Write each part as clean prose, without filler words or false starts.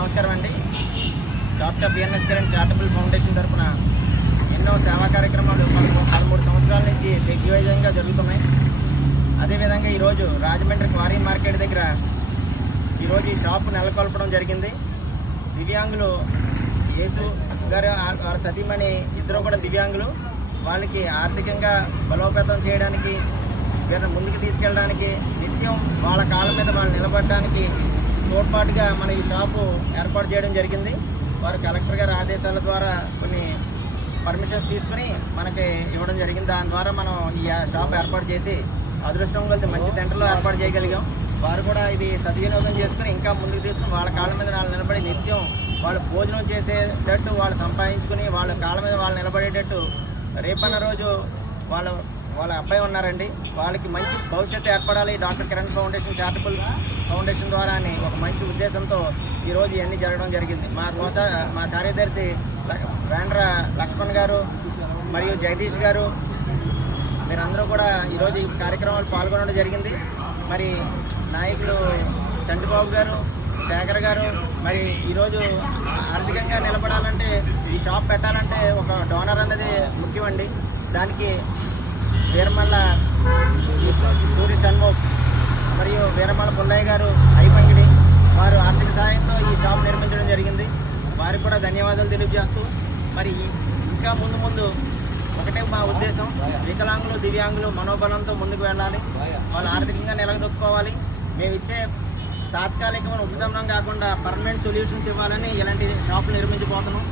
నమస్కారం అండి. Doctor BNS Kiran charitable foundation తరఫున ఎన్నో సేవా కార్యక్రమాలు 13 సంవత్సరాల నుంచి దిగ్విజయంగా జరుగుతున్నాయి. అదేవిధంగా ఈరోజు రాజమండ్రి క్వారీ మార్కెట్ దగ్గర ఈరోజు ఈ షాపు నెలకొల్పడం జరిగింది. దివ్యాంగులు యేసు గారు వారి సతీమణి ఇద్దరు కూడా దివ్యాంగులు. వాళ్ళకి ఆర్థికంగా బలోపేతం చేయడానికి, వీళ్ళని ముందుకు తీసుకెళ్ళడానికి, నిత్యం వాళ్ళ కాళ్ళ మీద వాళ్ళు నిలబడడానికి తోడ్పాటుగా మన ఈ షాపు ఏర్పాటు చేయడం జరిగింది. వారు కలెక్టర్ గారి ఆదేశాల ద్వారా కొన్ని పర్మిషన్స్ తీసుకుని మనకి ఇవ్వడం జరిగింది. దాని ద్వారా మనం ఈ షాప్ ఏర్పాటు చేసి అదృష్టం కలిసి మంచి సెంటర్లో ఏర్పాటు చేయగలిగాం. వారు కూడా ఇది సద్వినియోగం చేసుకుని ఇంకా ముందుకు తీసుకుని వాళ్ళ కాళ్ళ మీద వాళ్ళు నిలబడి నిత్యం వాళ్ళు భోజనం చేసేటట్టు, వాళ్ళు సంపాదించుకుని వాళ్ళ కాళ్ళ మీద వాళ్ళు నిలబడేటట్టు రేపన్న రోజు వాళ్ళ అబ్బాయి ఉన్నారండి, వాళ్ళకి మంచి భవిష్యత్తు ఏర్పడాలి doctor Kiran foundation charitable foundation ద్వారా అని ఒక మంచి ఉద్దేశంతో ఈరోజు ఇవన్నీ జరగడం జరిగింది. మా కార్యదర్శి వేండ్ర లక్ష్మణ్ గారు మరియు జగదీష్ గారు మీరందరూ కూడా ఈరోజు ఈ కార్యక్రమాలు పాల్గొనడం జరిగింది. మరి నాయకులు చంద్రబాబు గారు, శేఖర్ గారు, మరి ఈరోజు ఆర్థికంగా నిలబడాలంటే, ఈ షాప్ పెట్టాలంటే ఒక డోనర్ అనేది ముఖ్యమండి. దానికి వీరమల్ల సూర్య షణ్ముఖ్ మరియు వీరమల్ల పుల్లయ్య గారు ఐపంగిడి వారు ఆర్థిక సాయంతో ఈ షాప్ నిర్మించడం జరిగింది. వారికి కూడా ధన్యవాదాలు తెలియజేస్తూ, మరి ఇంకా ముందు ఒకటే మా ఉద్దేశం, వికలాంగులు దివ్యాంగులు మనోబలంతో ముందుకు వెళ్ళాలి, వాళ్ళు ఆర్థికంగా నిలదొక్కుకోవాలి. మేము ఇచ్చే తాత్కాలికమైన ఉపశమనం కాకుండా పర్మనెంట్ సొల్యూషన్స్ ఇవ్వాలని ఇలాంటి షాపులు నిర్మించిపోతున్నాం.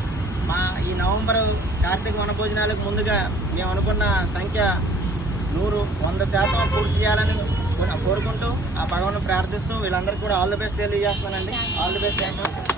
మా ఈ నవంబరు కార్తీక వనభోజనాలకు ముందుగా మేము అనుకున్న సంఖ్య 100% పూర్తి చేయాలని కోరుకుంటూ, ఆ భగవాన్ని ప్రార్థిస్తూ వీళ్ళందరికీ కూడా ఆల్ ది బెస్ట్ తెలియజేస్తున్నానండి. All the best.